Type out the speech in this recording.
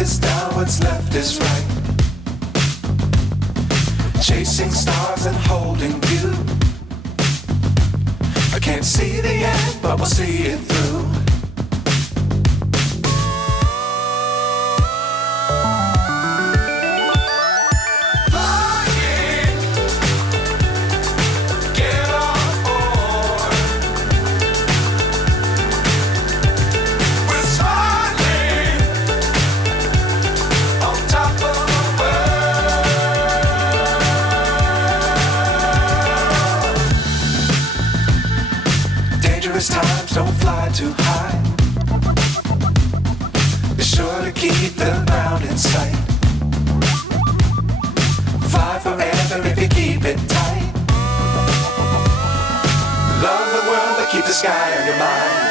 is down, what's left is right. Chasing stars and holding you. I can't see the end, but we'll see it through. Times don't fly too high. Be sure to keep the ground in sight. Fly forever if you keep it tight. Love the world, but keep the sky on your mind.